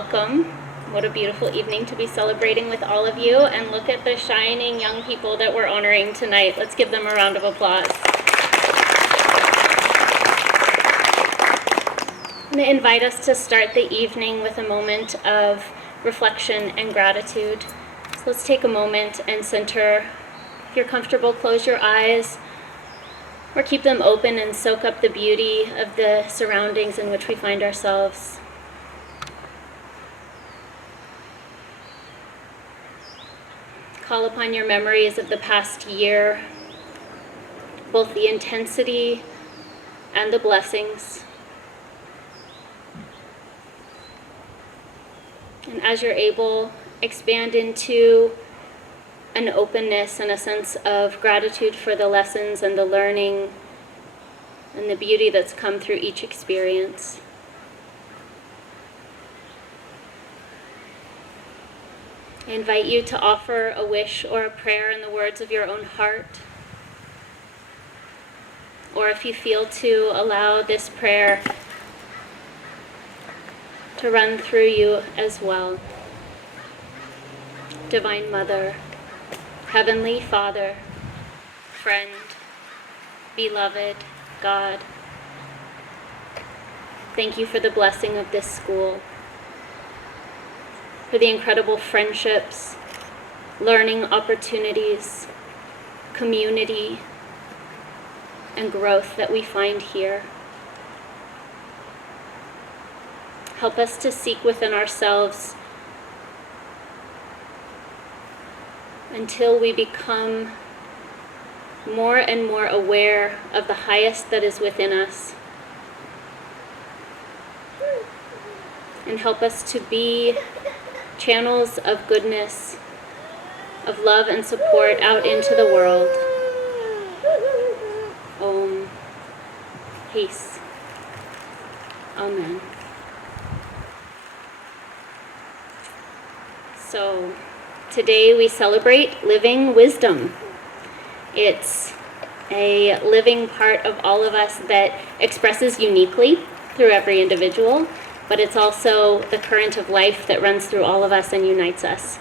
welcome. What a beautiful evening to be celebrating with all of you, and look at the shining young people that we're honoring tonight. Let's give them a round of applause. I'm going to invite us to start the evening with a moment of reflection and gratitude. So let's take a moment and center. If you're comfortable, close your eyes or keep them open and soak up the beauty of the surroundings in which we find ourselves. Call upon your memories of the past year, both the intensity and the blessings. And as you're able, expand into an openness and a sense of gratitude for the lessons and the learning and the beauty that's come through each experience. I invite you to offer a wish or a prayer in the words of your own heart. Or if you feel to, allow this prayer to run through you as well. Divine Mother, Heavenly Father, friend, beloved God, thank you for the blessing of this school, for the incredible friendships, learning opportunities, community, and growth that we find here. Help us to seek within ourselves until we become more and more aware of the highest that is within us. And help us to be channels of goodness, of love and support out into the world. Om. Peace. Amen. So, today we celebrate living wisdom. It's a living part of all of us that expresses uniquely through every individual, but it's also the current of life that runs through all of us and unites us.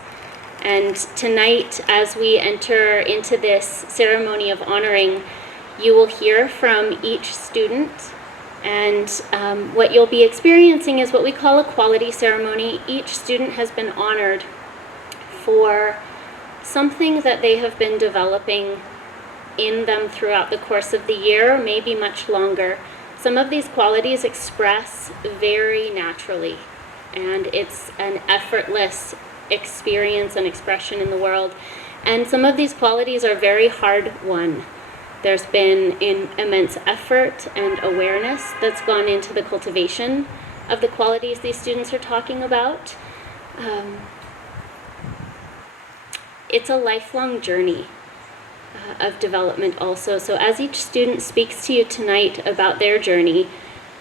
And tonight, as we enter into this ceremony of honoring, you will hear from each student, and what you'll be experiencing is what we call a quality ceremony. Each student has been honored for something that they have been developing in them throughout the course of the year, maybe much longer. Some of these qualities express very naturally, and it's an effortless experience and expression in the world. And some of these qualities are very hard won. There's been immense effort and awareness that's gone into the cultivation of the qualities these students are talking about. It's a lifelong journey of development also. So as each student speaks to you tonight about their journey,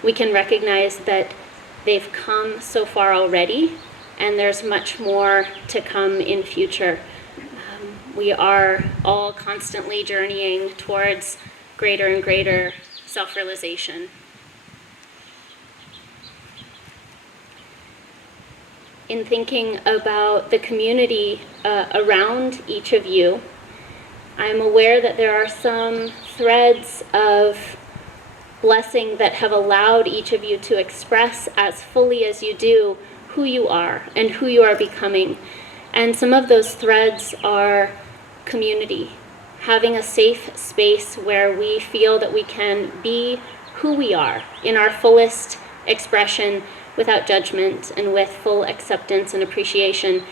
we can recognize that they've come so far already, and there's much more to come in future. We are all constantly journeying towards greater and greater self-realization. In thinking about the community around each of you, I'm aware that there are some threads of blessing that have allowed each of you to express as fully as you do who you are and who you are becoming. And some of those threads are community, having a safe space where we feel that we can be who we are in our fullest expression without judgment and with full acceptance and appreciation.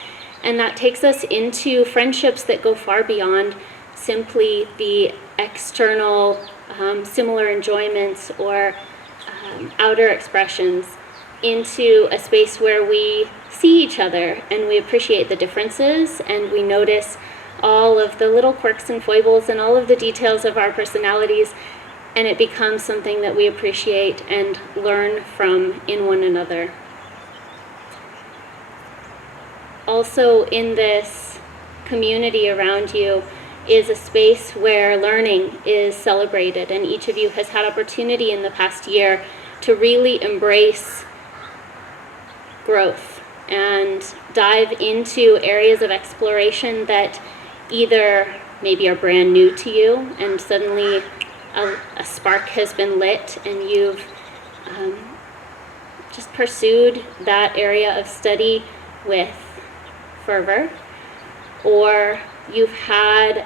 And that takes us into friendships that go far beyond simply the external similar enjoyments or outer expressions, into a space where we see each other and we appreciate the differences, and we notice all of the little quirks and foibles and all of the details of our personalities, and it becomes something that we appreciate and learn from in one another. Also in this community around you is a space where learning is celebrated, and each of you has had opportunity in the past year to really embrace growth and dive into areas of exploration that either maybe are brand new to you and suddenly a spark has been lit and you've just pursued that area of study with fervor, or you've had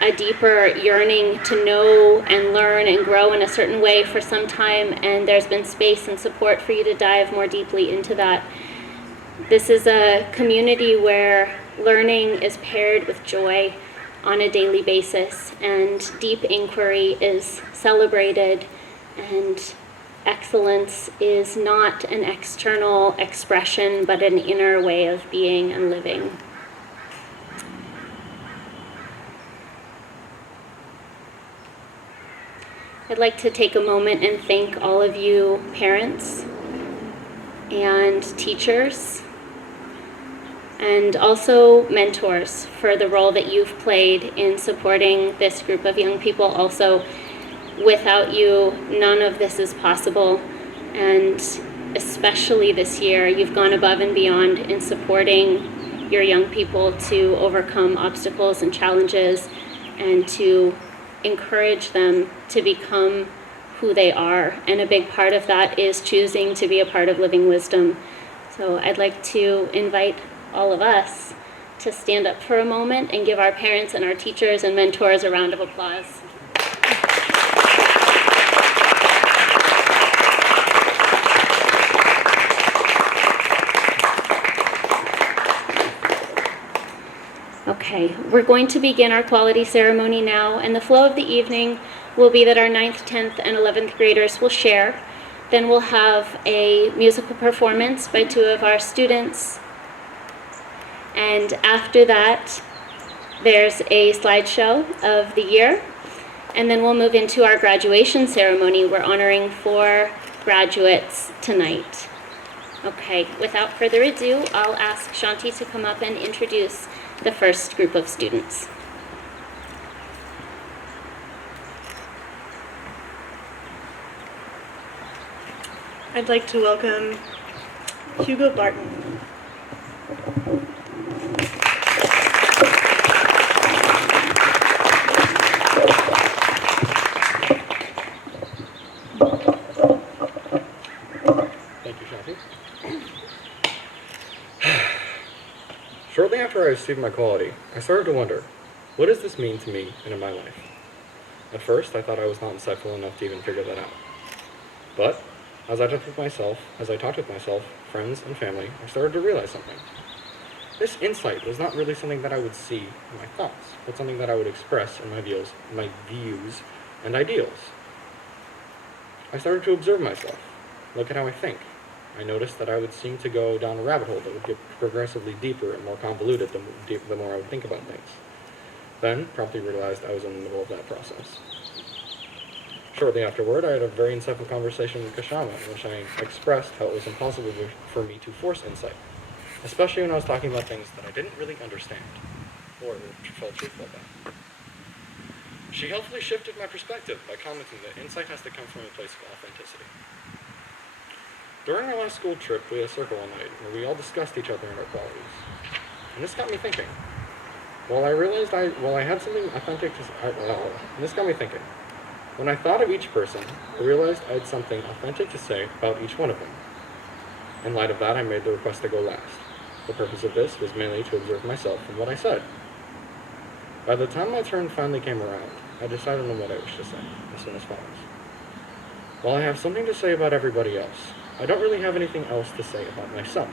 a deeper yearning to know and learn and grow in a certain way for some time, and there's been space and support for you to dive more deeply into that. This is a community where learning is paired with joy on a daily basis, and deep inquiry is celebrated, and excellence is not an external expression, but an inner way of being and living. I'd like to take a moment and thank all of you parents and teachers and also mentors for the role that you've played in supporting this group of young people. Also, without you, none of this is possible, and especially this year, you've gone above and beyond in supporting your young people to overcome obstacles and challenges and to encourage them to become who they are. And a big part of that is choosing to be a part of Living Wisdom. So I'd like to invite all of us to stand up for a moment and give our parents and our teachers and mentors a round of applause. Okay, we're going to begin our quality ceremony now, and the flow of the evening will be that our 9th, 10th, and 11th graders will share. Then we'll have a musical performance by 2 of our students. And after that, there's a slideshow of the year. And then we'll move into our graduation ceremony. We're honoring 4 graduates tonight. Okay, without further ado, I'll ask Shanti to come up and introduce the first group of students. I'd like to welcome Hugo Barton. Thank you, Shanti. Shortly after I received my quality, I started to wonder, what does this mean to me and in my life? At first, I thought I was not insightful enough to even figure that out. But as I talked with myself, friends, and family, I started to realize something. This insight was not really something that I would see in my thoughts, but something that I would express in my views and ideals. I started to observe myself, look at how I think. I noticed that I would seem to go down a rabbit hole that would get progressively deeper and more convoluted the more I would think about things. Then, promptly realized I was in the middle of that process. Shortly afterward, I had a very insightful conversation with Kashama, in which I expressed how it was impossible for me to force insight, especially when I was talking about things that I didn't really understand, or felt truthful about. She helpfully shifted my perspective by commenting that insight has to come from a place of authenticity. During our last school trip, we had a circle one night where we all discussed each other and our qualities. And this got me thinking. When I thought of each person, I realized I had something authentic to say about each one of them. In light of that, I made the request to go last. The purpose of this was mainly to observe myself and what I said. By the time my turn finally came around, I decided on what I wished to say, as soon as follows. While I have something to say about everybody else, I don't really have anything else to say about myself.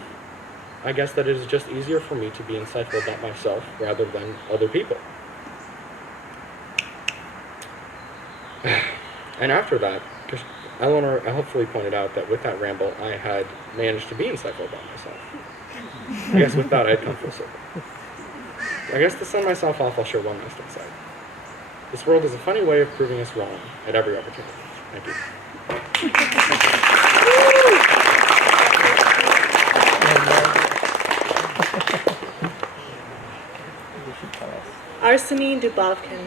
I guess that it is just easier for me to be insightful about myself rather than other people. And after that, Eleanor helpfully pointed out that with that ramble, I had managed to be insightful about myself. I guess with that, I had come full circle. I guess to send myself off, I'll share one last insight. This world is a funny way of proving us wrong at every opportunity. Thank you. Arseny Dubovkin.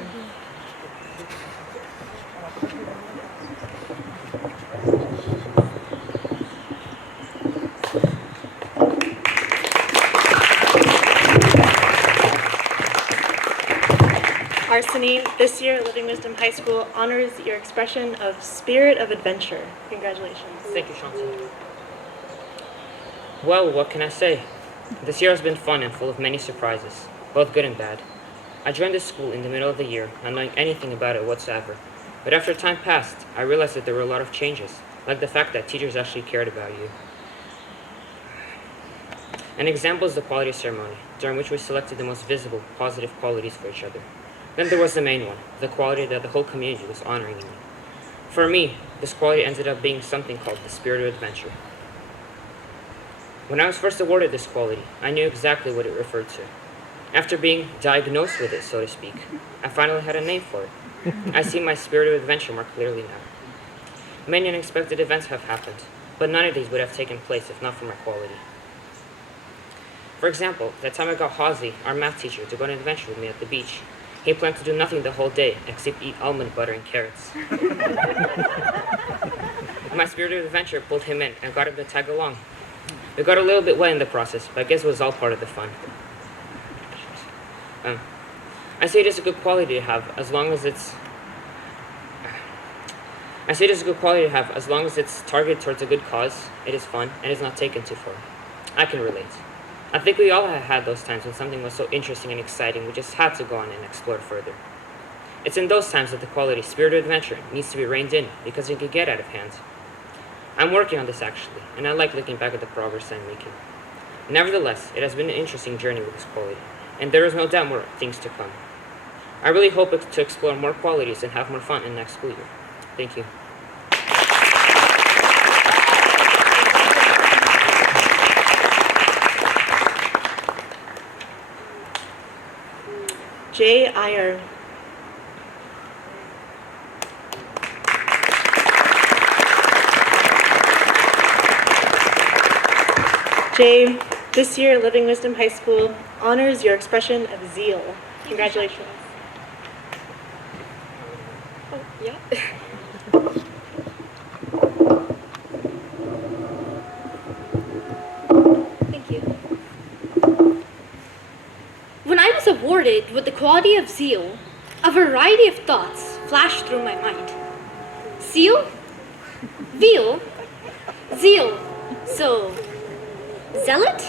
Arsenine, this year at Living Wisdom High School honors your expression of spirit of adventure. Congratulations. Thank you, Shanti. Well, what can I say? This year has been fun and full of many surprises, both good and bad. I joined this school in the middle of the year, not knowing anything about it whatsoever. But after time passed, I realized that there were a lot of changes, like the fact that teachers actually cared about you. An example is the quality ceremony, during which we selected the most visible, positive qualities for each other. Then there was the main one, the quality that the whole community was honoring in me. For me, this quality ended up being something called the spirit of adventure. When I was first awarded this quality, I knew exactly what it referred to. After being diagnosed with it, so to speak, I finally had a name for it. I see my spirit of adventure more clearly now. Many unexpected events have happened, but none of these would have taken place if not for my quality. For example, that time I got Hazi, our math teacher, to go on an adventure with me at the beach. He planned to do nothing the whole day except eat almond butter and carrots. My spirit of adventure pulled him in and got him to tag along. We got a little bit wet in the process, but I guess it was all part of the fun. I say it is a good quality to have as long as it's targeted towards a good cause, it is fun, and is not taken too far. I can relate. I think we all have had those times when something was so interesting and exciting we just had to go on and explore further. It's in those times that the quality spirit of adventure needs to be reined in because it could get out of hand. I'm working on this actually, and I like looking back at the progress I'm making. Nevertheless, it has been an interesting journey with this quality, and there is no doubt more things to come. I really hope to explore more qualities and have more fun in next school year. Thank you. Jay Iyer. Jay, this year at Living Wisdom High School honors your expression of zeal. Congratulations. Oh, yeah. Thank you. When I was awarded with the quality of zeal, a variety of thoughts flashed through my mind. Zeal? Veal? Zeal. So, zealot?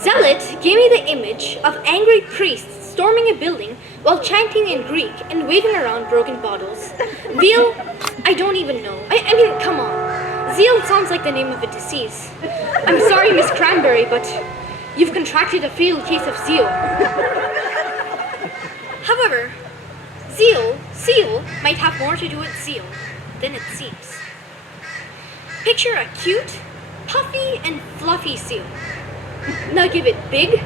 Zealot gave me the image of angry priests storming a building while chanting in Greek and waving around broken bottles. Veal? I don't even know. I mean, come on. Zeal sounds like the name of a disease. I'm sorry, Miss Cranberry, but you've contracted a fatal case of zeal. However, seal, might have more to do with zeal than it seems. Picture a cute, puffy, and fluffy seal. Now give it big,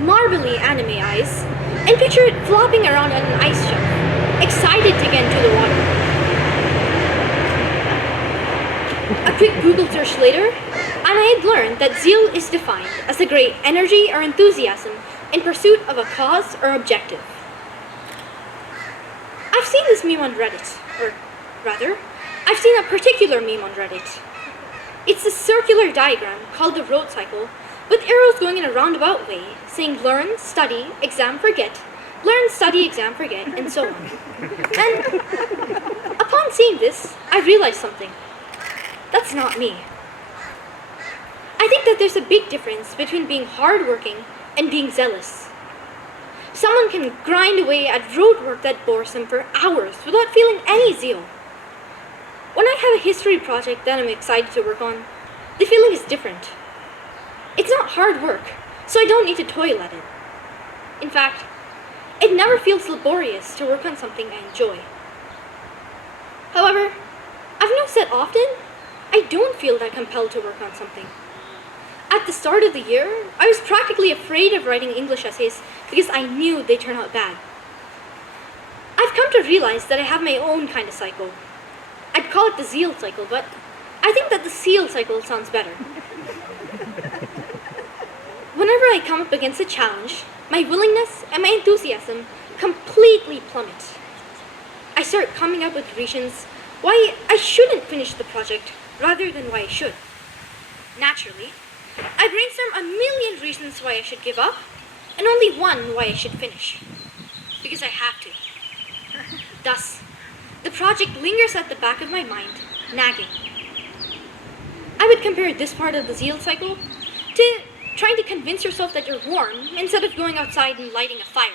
marbly anime eyes, and picture it flopping around on an ice shelf, excited to get into the water. A quick Google search later, and I had learned that zeal is defined as a great energy or enthusiasm in pursuit of a cause or objective. I've seen this meme on Reddit, or rather, I've seen a particular meme on Reddit. It's a circular diagram called the road cycle, with arrows going in a roundabout way, saying learn, study, exam, forget, learn, study, exam, forget, and so on. And upon seeing this, I realized something. That's not me. I think that there's a big difference between being hardworking and being zealous. Someone can grind away at road work that bores them for hours without feeling any zeal. When I have a history project that I'm excited to work on, the feeling is different. It's not hard work, so I don't need to toil at it. In fact, it never feels laborious to work on something I enjoy. However, I've noticed that often, I don't feel that compelled to work on something. At the start of the year, I was practically afraid of writing English essays because I knew they'd turn out bad. I've come to realize that I have my own kind of cycle. I'd call it the zeal cycle, but I think that the seal cycle sounds better. Whenever I come up against a challenge, my willingness and my enthusiasm completely plummet. I start coming up with reasons why I shouldn't finish the project rather than why I should. Naturally, I brainstorm a million reasons why I should give up, and only one why I should finish. because I have to. Thus, the project lingers at the back of my mind, nagging. I would compare this part of the zeal cycle to trying to convince yourself that you're warm instead of going outside and lighting a fire.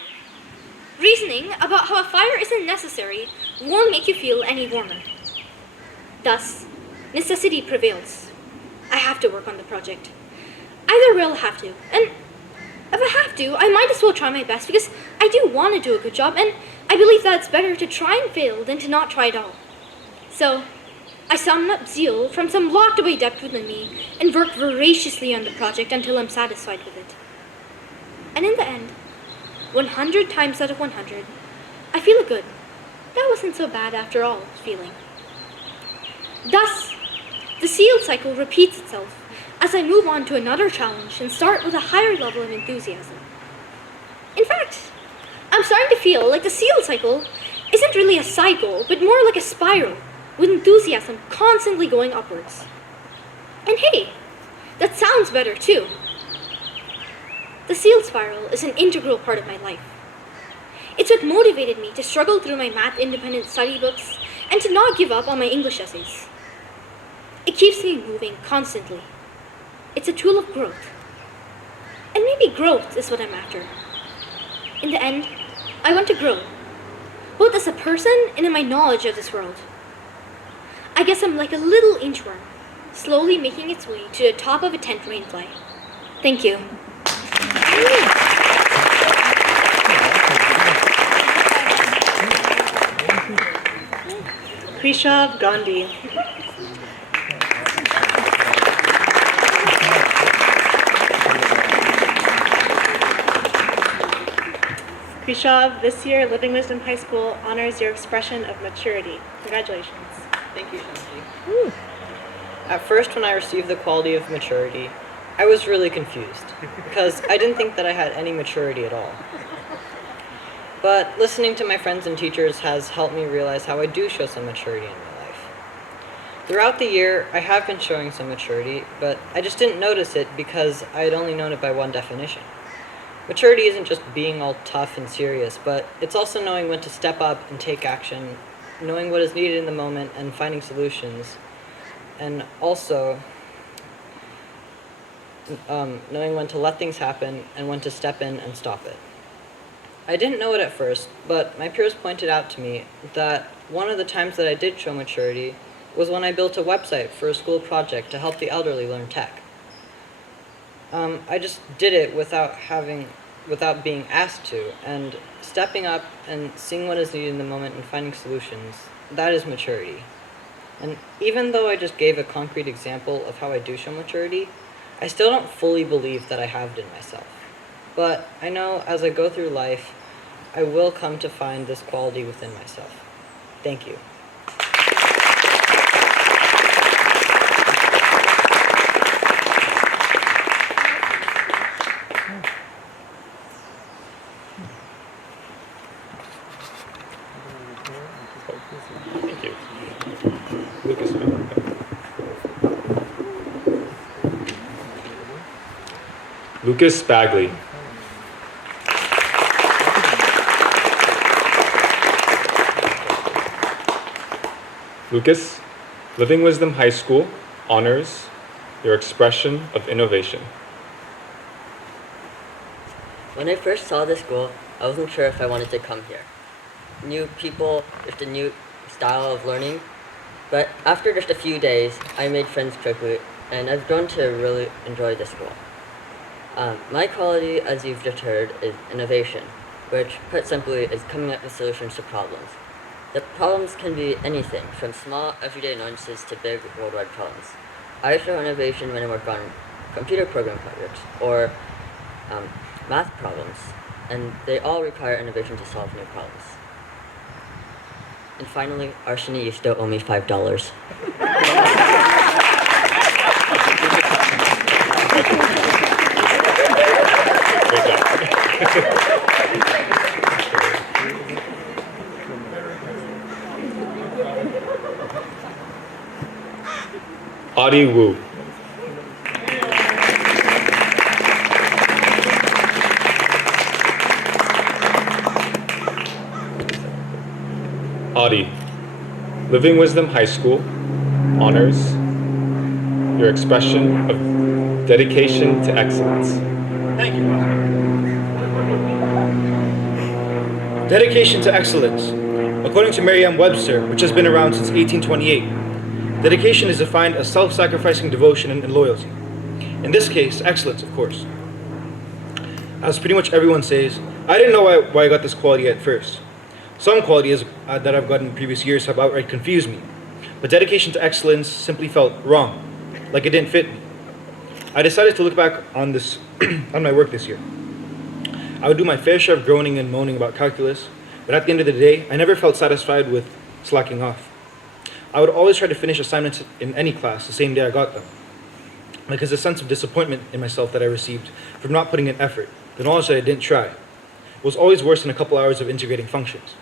Reasoning about how a fire isn't necessary won't make you feel any warmer. Thus, necessity prevails. I have to work on the project. Either way, I'll have to. And if I have to, I might as well try my best because I do want to do a good job, and I believe that it's better to try and fail than to not try at all. So, I summon up zeal from some locked away depth within me and work voraciously on the project until I'm satisfied with it. And in the end, 100 times out of 100, I feel good. That wasn't so bad after all, feeling. Thus, the zeal cycle repeats itself as I move on to another challenge and start with a higher level of enthusiasm. In fact, I'm starting to feel like the zeal cycle isn't really a cycle, but more like a spiral, with enthusiasm constantly going upwards. And hey, that sounds better too. The zeal spiral is an integral part of my life. It's what motivated me to struggle through my math-independent study books and to not give up on my English essays. It keeps me moving constantly. It's a tool of growth. And maybe growth is what I'm after. In the end, I want to grow, both as a person and in my knowledge of this world. I guess I'm like a little inchworm, slowly making its way to the top of a tent rainfly. Thank you. Krishav Gandhi. Krishav, this year Living Wisdom High School honors your expression of maturity. Congratulations. Thank you, Shanti. At first, when I received the quality of maturity, I was really confused because I didn't think that I had any maturity at all. But listening to my friends and teachers has helped me realize how I do show some maturity in my life. Throughout the year, I have been showing some maturity, but I just didn't notice it because I had only known it by one definition. Maturity isn't just being all tough and serious, but it's also knowing when to step up and take action, knowing what is needed in the moment and finding solutions, and also knowing when to let things happen and when to step in and stop it. I didn't know it at first, but my peers pointed out to me that one of the times that I did show maturity was when I built a website for a school project to help the elderly learn tech. I just did it without being asked to, and stepping up and seeing what is needed in the moment and finding solutions, that is maturity. And even though I just gave a concrete example of how I do show maturity, I still don't fully believe that I have it in myself. But I know as I go through life, I will come to find this quality within myself. Thank you. Thank you. Lucas. Lucas Bagley. Lucas, Living Wisdom High School honors your expression of innovation. When I first saw this school, I wasn't sure if I wanted to come here. New people, just a new style of learning. But after just a few days, I made friends quickly, and I've grown to really enjoy this school. My quality, as you've just heard, is innovation, which, put simply, is coming up with solutions to problems. The problems can be anything, from small, everyday annoyances to big, worldwide problems. I show innovation when I work on computer program projects, or math problems, and they all require innovation to solve new problems. And finally, Arshini, you still owe me $5. Audie Wu. Adi, Living Wisdom High School, honors your expression of dedication to excellence. Thank you. Dedication to excellence. According to Merriam-Webster, which has been around since 1828, dedication is defined as self-sacrificing devotion and loyalty. In this case, excellence, of course. As pretty much everyone says, I didn't know why I got this quality at first. Some qualities that I've gotten in previous years have outright confused me, but dedication to excellence simply felt wrong, like it didn't fit me. I decided to look back on this on my work this year. I would do my fair share of groaning and moaning about calculus, but at the end of the day, I never felt satisfied with slacking off. I would always try to finish assignments in any class the same day I got them, because the sense of disappointment in myself that I received from not putting in effort, the knowledge that I didn't try, was always worse than a couple hours of integrating functions.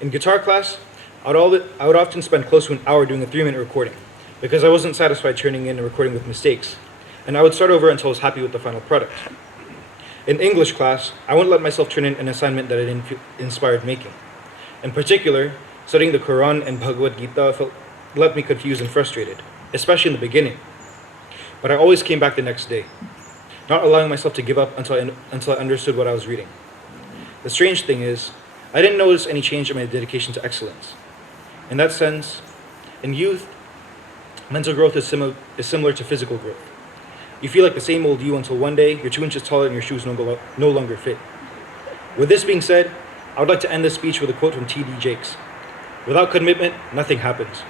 In guitar class, I would often spend close to an hour doing a 3-minute recording, because I wasn't satisfied turning in a recording with mistakes, and I would start over until I was happy with the final product. In English class, I wouldn't let myself turn in an assignment that I didn't feel inspired making. In particular, studying the Quran and Bhagavad Gita left me confused and frustrated, especially in the beginning. But I always came back the next day, not allowing myself to give up until I understood what I was reading. The strange thing is, I didn't notice any change in my dedication to excellence. In that sense, in youth, mental growth is similar to physical growth. You feel like the same old you until one day you're 2 inches taller and your shoes no longer fit. With this being said, I would like to end this speech with a quote from T.D. Jakes. Without commitment, nothing happens.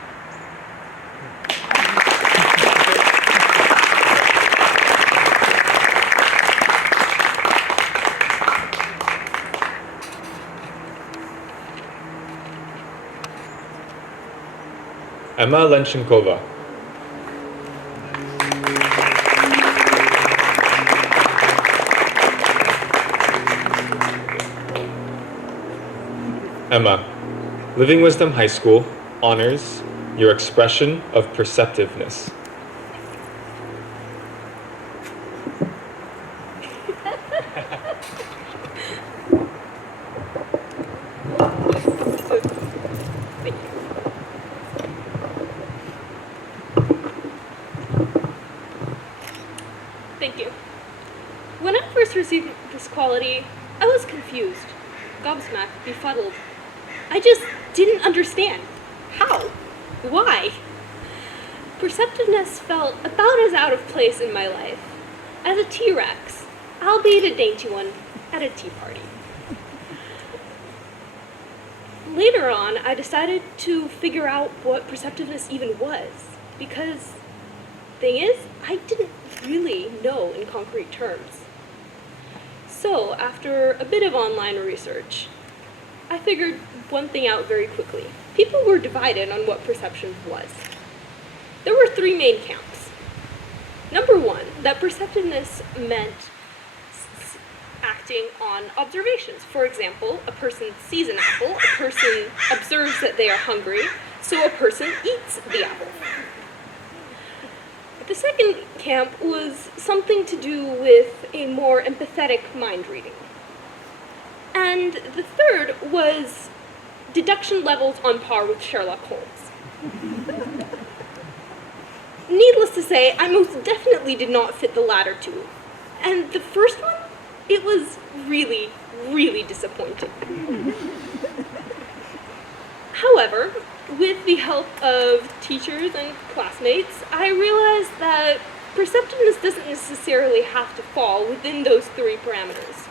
Emma Lenchenkova. Emma, Living Wisdom High School honors your expression of perceptiveness. Thank you. When I first received this quality, I was confused, gobsmacked, befuddled. I just didn't understand. How? Why? Perceptiveness felt about as out of place in my life as a T-Rex, albeit a dainty one, at a tea party. Later on, I decided to figure out what perceptiveness even was, because thing is, I didn't really know in concrete terms. So, after a bit of online research, I figured one thing out very quickly. People were divided on what perception was. There were 3 main camps. Number 1, that perceptiveness meant acting on observations. For example, a person sees an apple, a person observes that they are hungry, so a person eats the apple. The second camp was something to do with a more empathetic mind reading. And the third was deduction levels on par with Sherlock Holmes. Needless to say, I most definitely did not fit the latter two. And the first one, it was really, really disappointing. However, with the help of teachers and classmates, I realized that perceptiveness doesn't necessarily have to fall within those 3 parameters.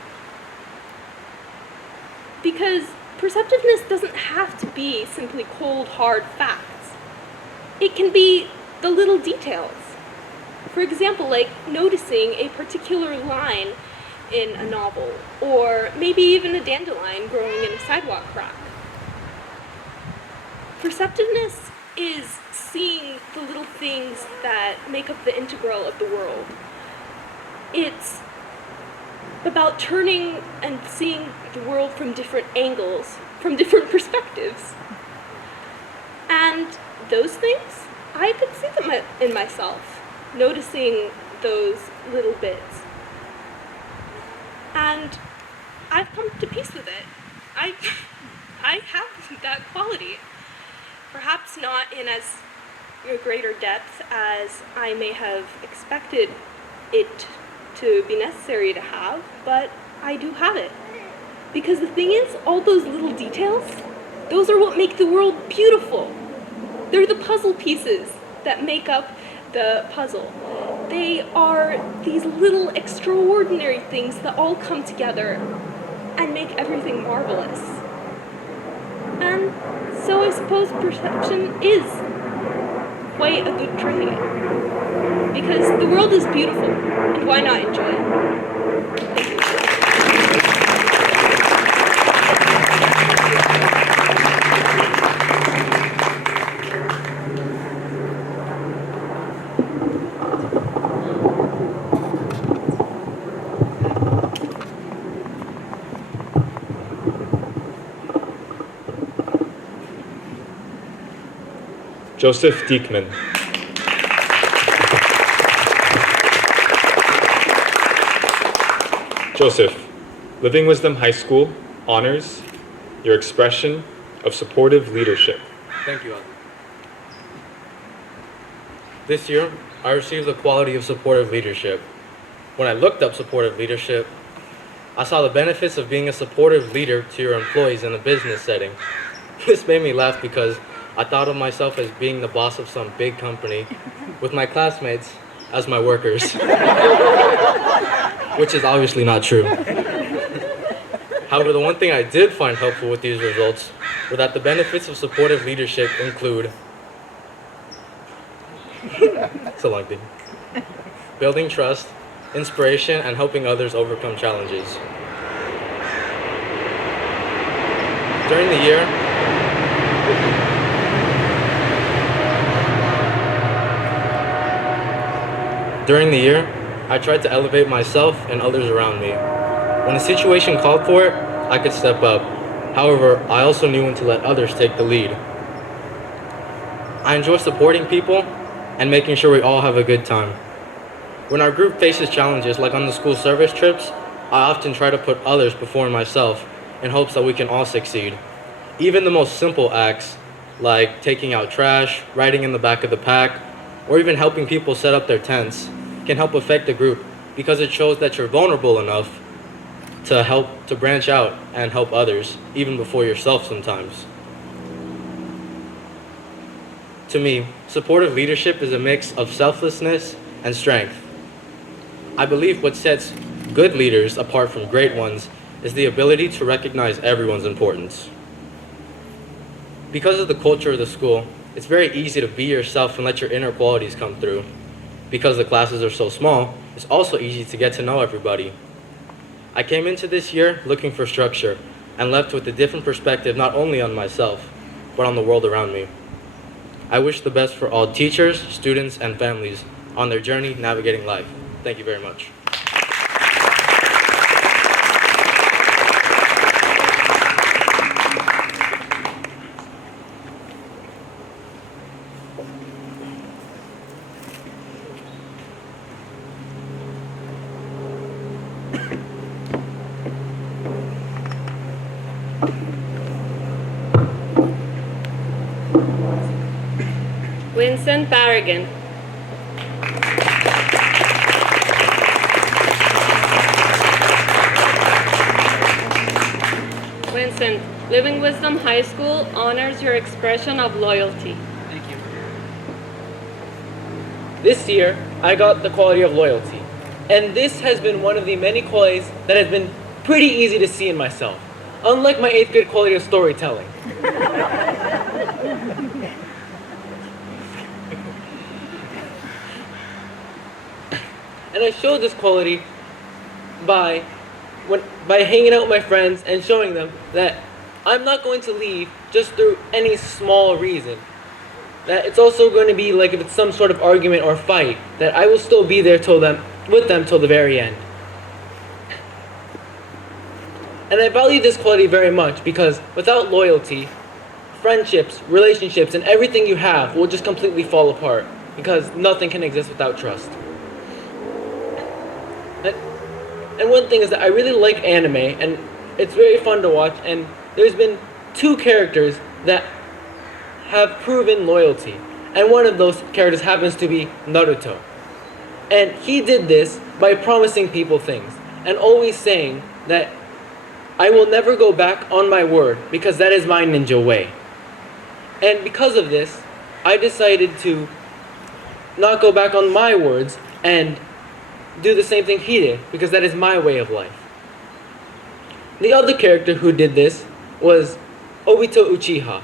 Because perceptiveness doesn't have to be simply cold, hard facts. It can be the little details. For example, like noticing a particular line in a novel, or maybe even a dandelion growing in a sidewalk crack. Perceptiveness is seeing the little things that make up the integral of the world. It's about turning and seeing the world from different angles, from different perspectives. And those things, I could see them in myself, noticing those little bits. And I've come to peace with it. I have that quality. Perhaps not in as greater depth as I may have expected it to be necessary to have, but I do have it. Because the thing is, all those little details, those are what make the world beautiful. They're the puzzle pieces that make up the puzzle. They are these little extraordinary things that all come together and make everything marvelous. And so I suppose perception is quite a good trade. Because the world is beautiful, and why not enjoy it? Thank you. Joseph Diekman. Joseph, Living Wisdom High School, honors your expression of supportive leadership. Thank you, Ozzy. This year, I received the quality of supportive leadership. When I looked up supportive leadership, I saw the benefits of being a supportive leader to your employees in a business setting. This made me laugh because I thought of myself as being the boss of some big company with my classmates as my workers, which is obviously not true. However, the one thing I did find helpful with these results were that the benefits of supportive leadership include it's a long thing. Building trust, inspiration, and helping others overcome challenges. During the year, I tried to elevate myself and others around me. When the situation called for it, I could step up. However, I also knew when to let others take the lead. I enjoy supporting people and making sure we all have a good time. When our group faces challenges, like on the school service trips, I often try to put others before myself in hopes that we can all succeed. Even the most simple acts, like taking out trash, riding in the back of the pack, or even helping people set up their tents, can help affect the group because it shows that you're vulnerable enough to branch out and help others, even before yourself sometimes. To me, supportive leadership is a mix of selflessness and strength. I believe what sets good leaders apart from great ones is the ability to recognize everyone's importance. Because of the culture of the school, it's very easy to be yourself and let your inner qualities come through. Because the classes are so small, it's also easy to get to know everybody. I came into this year looking for structure and left with a different perspective not only on myself, but on the world around me. I wish the best for all teachers, students, and families on their journey navigating life. Thank you very much. Vincent Barragan. Vincent, Living Wisdom High School honors your expression of loyalty. Thank you. This year, I got the quality of loyalty. And this has been one of the many qualities that has been pretty easy to see in myself. Unlike my 8th grade quality of storytelling. And I showed this quality by hanging out with my friends and showing them that I'm not going to leave just through any small reason. That it's also going to be like if it's some sort of argument or fight, that I will still be there with them till the very end. And I value this quality very much because without loyalty, friendships, relationships, and everything you have will just completely fall apart because nothing can exist without trust. And one thing is that I really like anime, and it's very fun to watch, and there's been two characters that have proven loyalty. And one of those characters happens to be Naruto. And he did this by promising people things and always saying that I will never go back on my word because that is my ninja way. And because of this, I decided to not go back on my words and do the same thing he did because that is my way of life. The other character who did this was Obito Uchiha.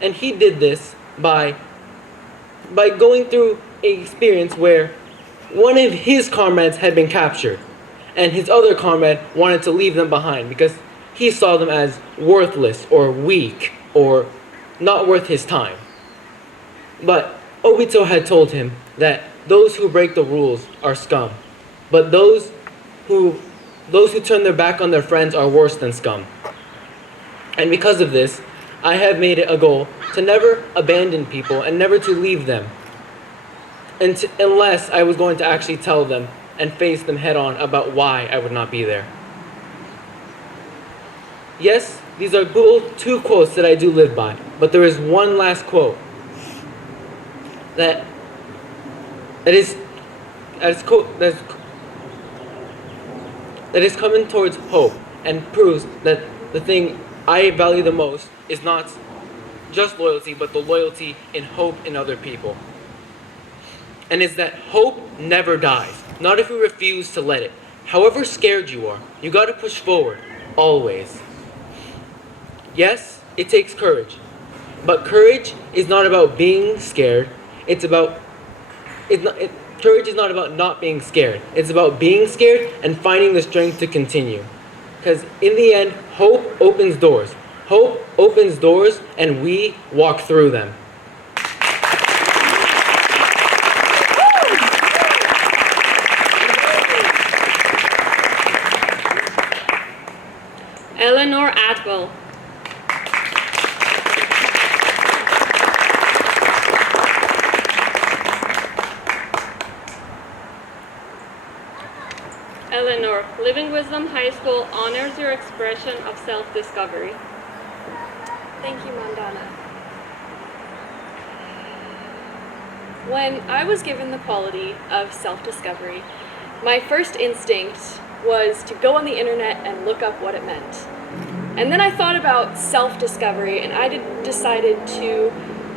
And he did this by going through an experience where one of his comrades had been captured and his other comrade wanted to leave them behind because he saw them as worthless or weak or not worth his time. But Obito had told him that those who break the rules are scum, but those who turn their back on their friends are worse than scum. And because of this, I have made it a goal to never abandon people and never to leave them unless I was going to actually tell them and face them head on about why I would not be there. Yes, these are two quotes that I do live by, but there is one last quote that is coming towards hope and proves that the thing I value the most is not just loyalty, but the loyalty in hope in other people. And it's that hope never dies, not if you refuse to let it. However scared you are, you gotta push forward, always. Yes, it takes courage, but courage is not about being scared. Courage is not about not being scared. It's about being scared and finding the strength to continue. Because in the end, hope opens doors. Hope opens doors and we walk through them. Eleanor Atwell. Eleanor, Living Wisdom High School honors your expression of self-discovery. Thank you, Mandana. When I was given the quality of self-discovery, my first instinct was to go on the internet and look up what it meant. And then I thought about self-discovery, and I decided to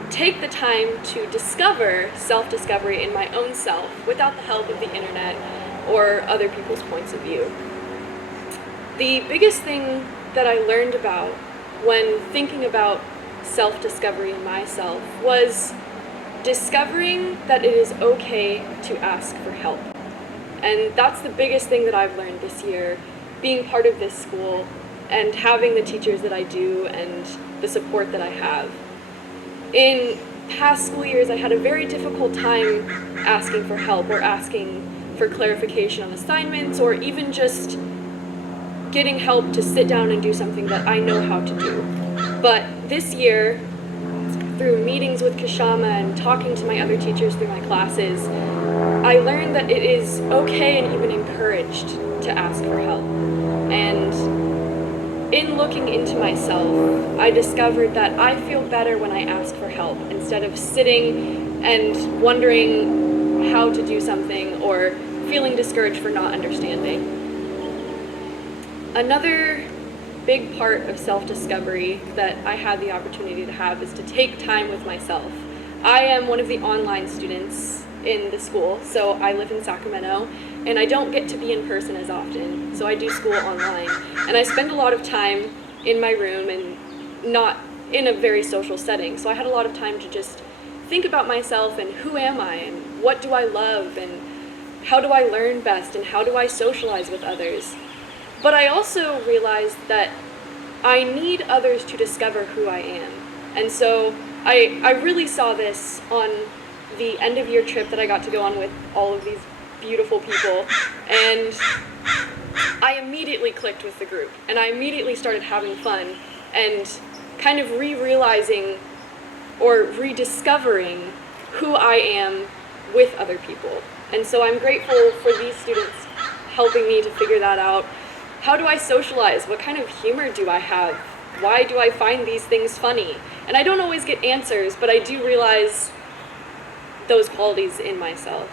take the time to discover self-discovery in my own self without the help of the internet or other people's points of view. The biggest thing that I learned about when thinking about self-discovery in myself was discovering that it is okay to ask for help. And that's the biggest thing that I've learned this year, being part of this school and having the teachers that I do and the support that I have. In past school years, I had a very difficult time asking for help or asking for clarification on assignments or even just getting help to sit down and do something that I know how to do. But this year, through meetings with Kashama and talking to my other teachers through my classes, I learned that it is okay and even encouraged to ask for help. And in looking into myself, I discovered that I feel better when I ask for help instead of sitting and wondering how to do something or feeling discouraged for not understanding. Another big part of self-discovery that I had the opportunity to have is to take time with myself. I am one of the online students in the school, so I live in Sacramento, and I don't get to be in person as often, so I do school online. And I spend a lot of time in my room and not in a very social setting, so I had a lot of time to just think about myself and who am I and what do I love and how do I learn best and how do I socialize with others. But I also realized that I need others to discover who I am. And so I really saw this on the end of year trip that I got to go on with all of these beautiful people. And I immediately clicked with the group. And I immediately started having fun and kind of re-realizing or rediscovering who I am with other people. And so I'm grateful for these students helping me to figure that out. How do I socialize? What kind of humor do I have? why do I find these things funny? And I don't always get answers, but I do realize those qualities in myself.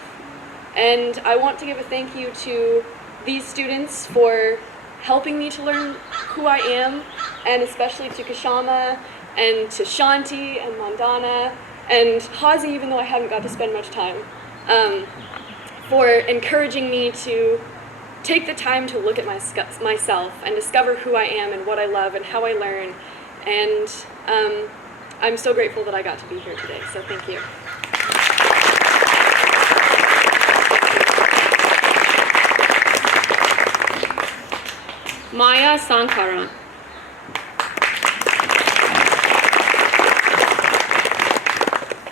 And I want to give a thank you to these students for helping me to learn who I am, and especially to Kashama and to Shanti and Mandana and Hazi, even though I haven't got to spend much time, for encouraging me to take the time to look at myself and discover who I am and what I love and how I learn. And I'm so grateful that I got to be here today, so thank you. Maya Sankaran.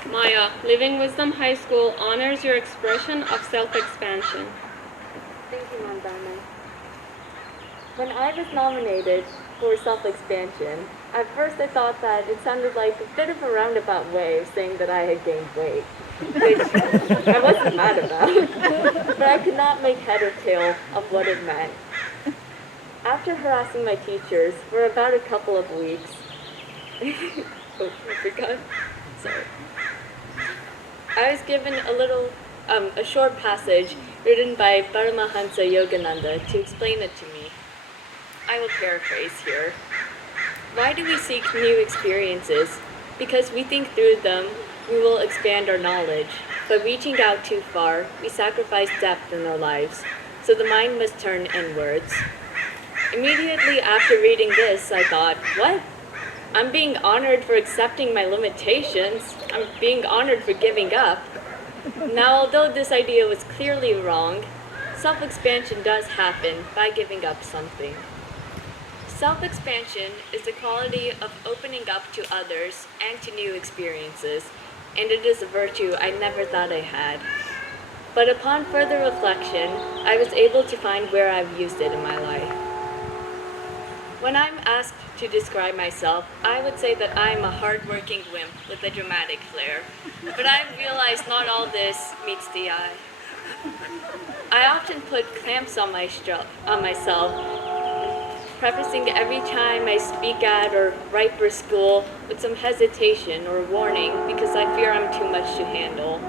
Maya, Living Wisdom High School honors your expression of self-expansion. Thank you, Mandana. When I was nominated for self-expansion, at first I thought that it sounded like a bit of a roundabout way of saying that I had gained weight, which I wasn't mad about, but I could not make head or tail of what it meant. After harassing my teachers for about a couple of weeks, oh, I forgot. Sorry. I was given a short passage written by Paramahansa Yogananda to explain it to me. I will paraphrase here. Why do we seek new experiences? Because we think through them, we will expand our knowledge. But reaching out too far, we sacrifice depth in our lives. So the mind must turn inwards. Immediately after reading this, I thought, what? I'm being honored for accepting my limitations. I'm being honored for giving up. Now, although this idea was clearly wrong, self-expansion does happen by giving up something. Self-expansion is the quality of opening up to others and to new experiences, and it is a virtue I never thought I had. But upon further reflection, I was able to find where I've used it in my life. When I'm asked to describe myself, I would say that I'm a hard-working wimp with a dramatic flair. But I've realized not all this meets the eye. I often put clamps on myself, prefacing every time I speak at or write for school with some hesitation or warning because I fear I'm too much to handle.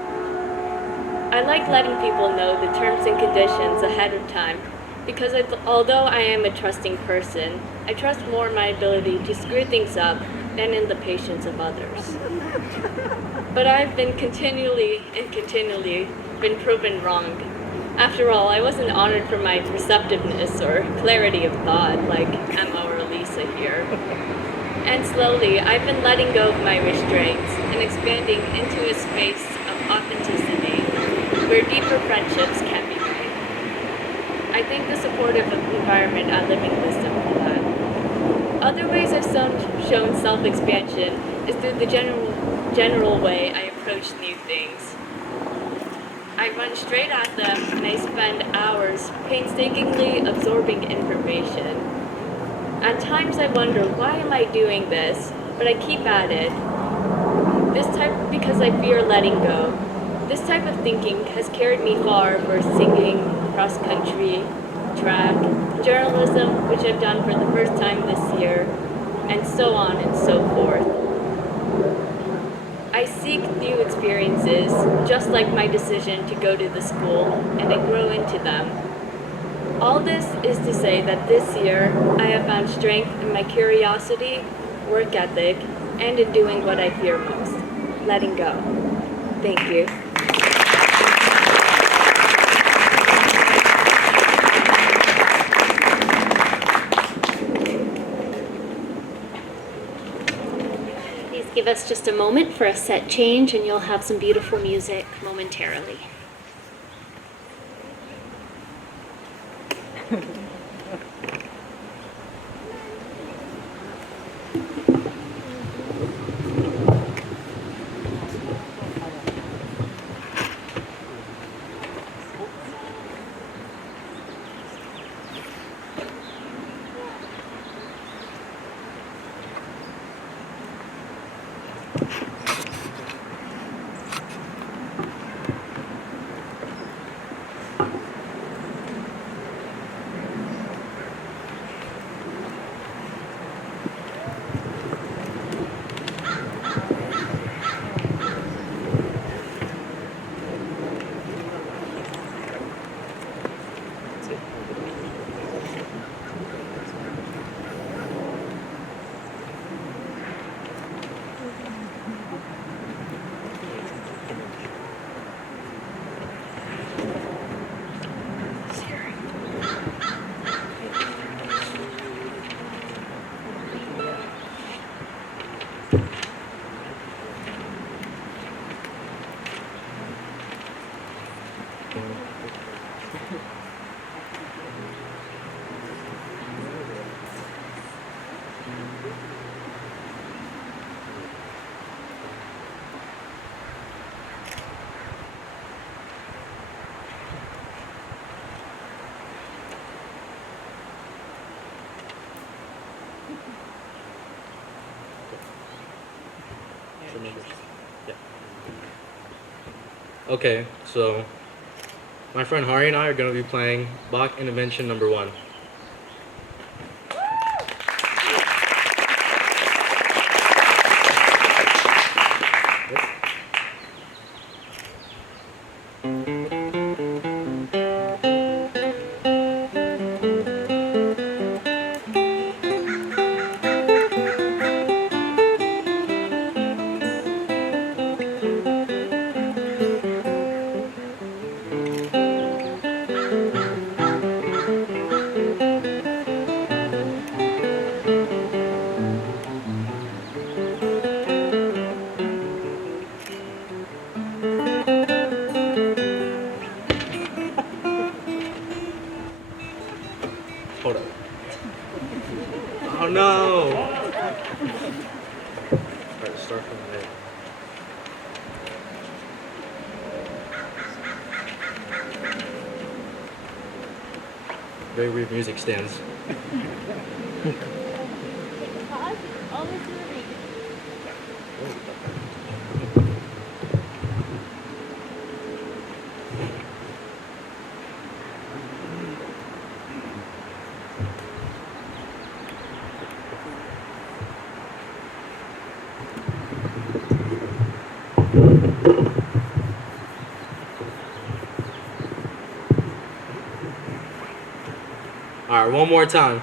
I like letting people know the terms and conditions ahead of time, because although I am a trusting person, I trust more in my ability to screw things up than in the patience of others. But I've been continually been proven wrong. After all, I wasn't honored for my receptiveness or clarity of thought like Emma or Lisa here. And slowly, I've been letting go of my restraints and expanding into a space of authenticity where deeper friendships can be made. I thank the supportive environment at Living Wisdom for that. Other ways I've shown self-expansion is through the general way I approach new things. I run straight at them and I spend hours painstakingly absorbing information. At times I wonder, why am I doing this? But I keep at it. Because I fear letting go. This type of thinking has carried me far for singing, cross-country, track, journalism, which I've done for the first time this year, and so on and so forth. I seek new experiences, just like my decision to go to the school, and I grow into them. All this is to say that this year, I have found strength in my curiosity, work ethic, and in doing what I fear most, letting go. Thank you. Give us just a moment for a set change and you'll have some beautiful music momentarily. Okay, so my friend Hari and I are going to be playing Bach Intervention Number 1. Hold up. Oh no! Alright, start from there. Very weird music stands. Alright, one more time.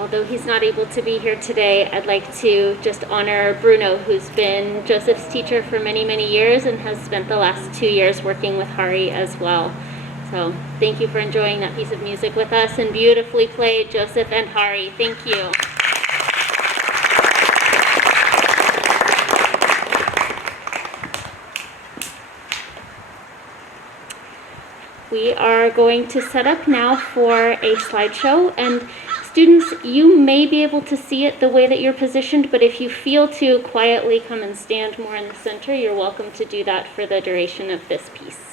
Although he's not able to be here today, I'd like to just honor Bruno, who's been Joseph's teacher for many, many years and has spent the last 2 years working with Hari as well. So thank you for enjoying that piece of music with us, and beautifully played, Joseph and Hari. Thank you. We are going to set up now for a slideshow, and students, you may be able to see it the way that you're positioned, but if you feel to quietly come and stand more in the center, you're welcome to do that for the duration of this piece.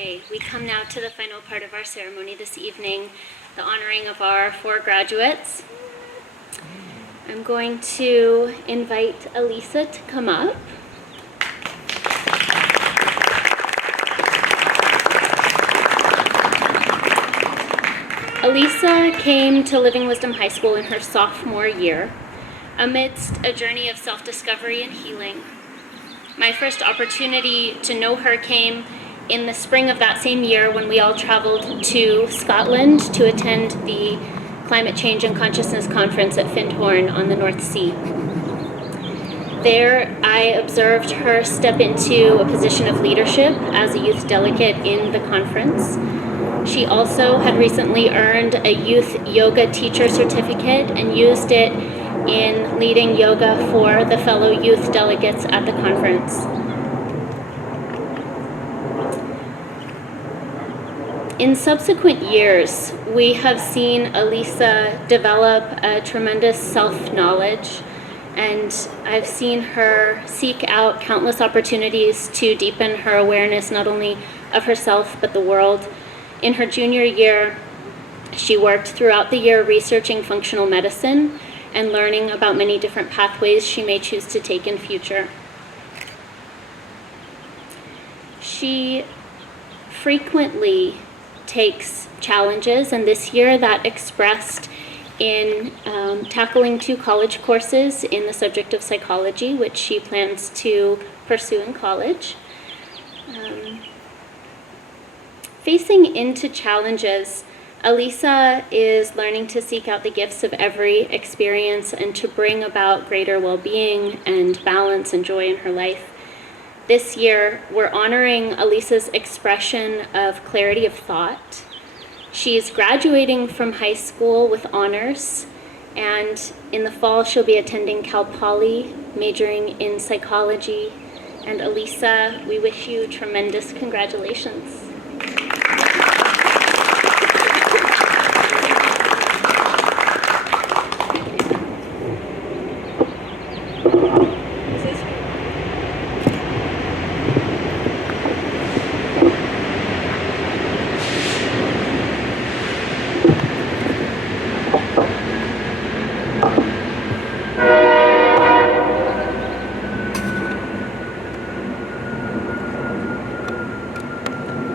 Okay, we come now to the final part of our ceremony this evening, the honoring of our 4 graduates. I'm going to invite Elisa to come up. Elisa came to Living Wisdom High School in her sophomore year, amidst a journey of self-discovery and healing. My first opportunity to know her came in the spring of that same year when we all traveled to Scotland to attend the Climate Change and Consciousness Conference at Findhorn on the North Sea. There, I observed her step into a position of leadership as a youth delegate in the conference. She also had recently earned a youth yoga teacher certificate and used it in leading yoga for the fellow youth delegates at the conference. In subsequent years, we have seen Elisa develop a tremendous self-knowledge, and I've seen her seek out countless opportunities to deepen her awareness not only of herself but the world. In her junior year, she worked throughout the year researching functional medicine and learning about many different pathways she may choose to take in future. She frequently takes challenges, and this year that expressed in tackling 2 college courses in the subject of psychology, which she plans to pursue in college. Facing into challenges, Elisa is learning to seek out the gifts of every experience and to bring about greater well-being and balance and joy in her life. This year, we're honoring Elisa's expression of clarity of thought. She's graduating from high school with honors, and in the fall, she'll be attending Cal Poly, majoring in psychology. And Elisa, we wish you tremendous congratulations.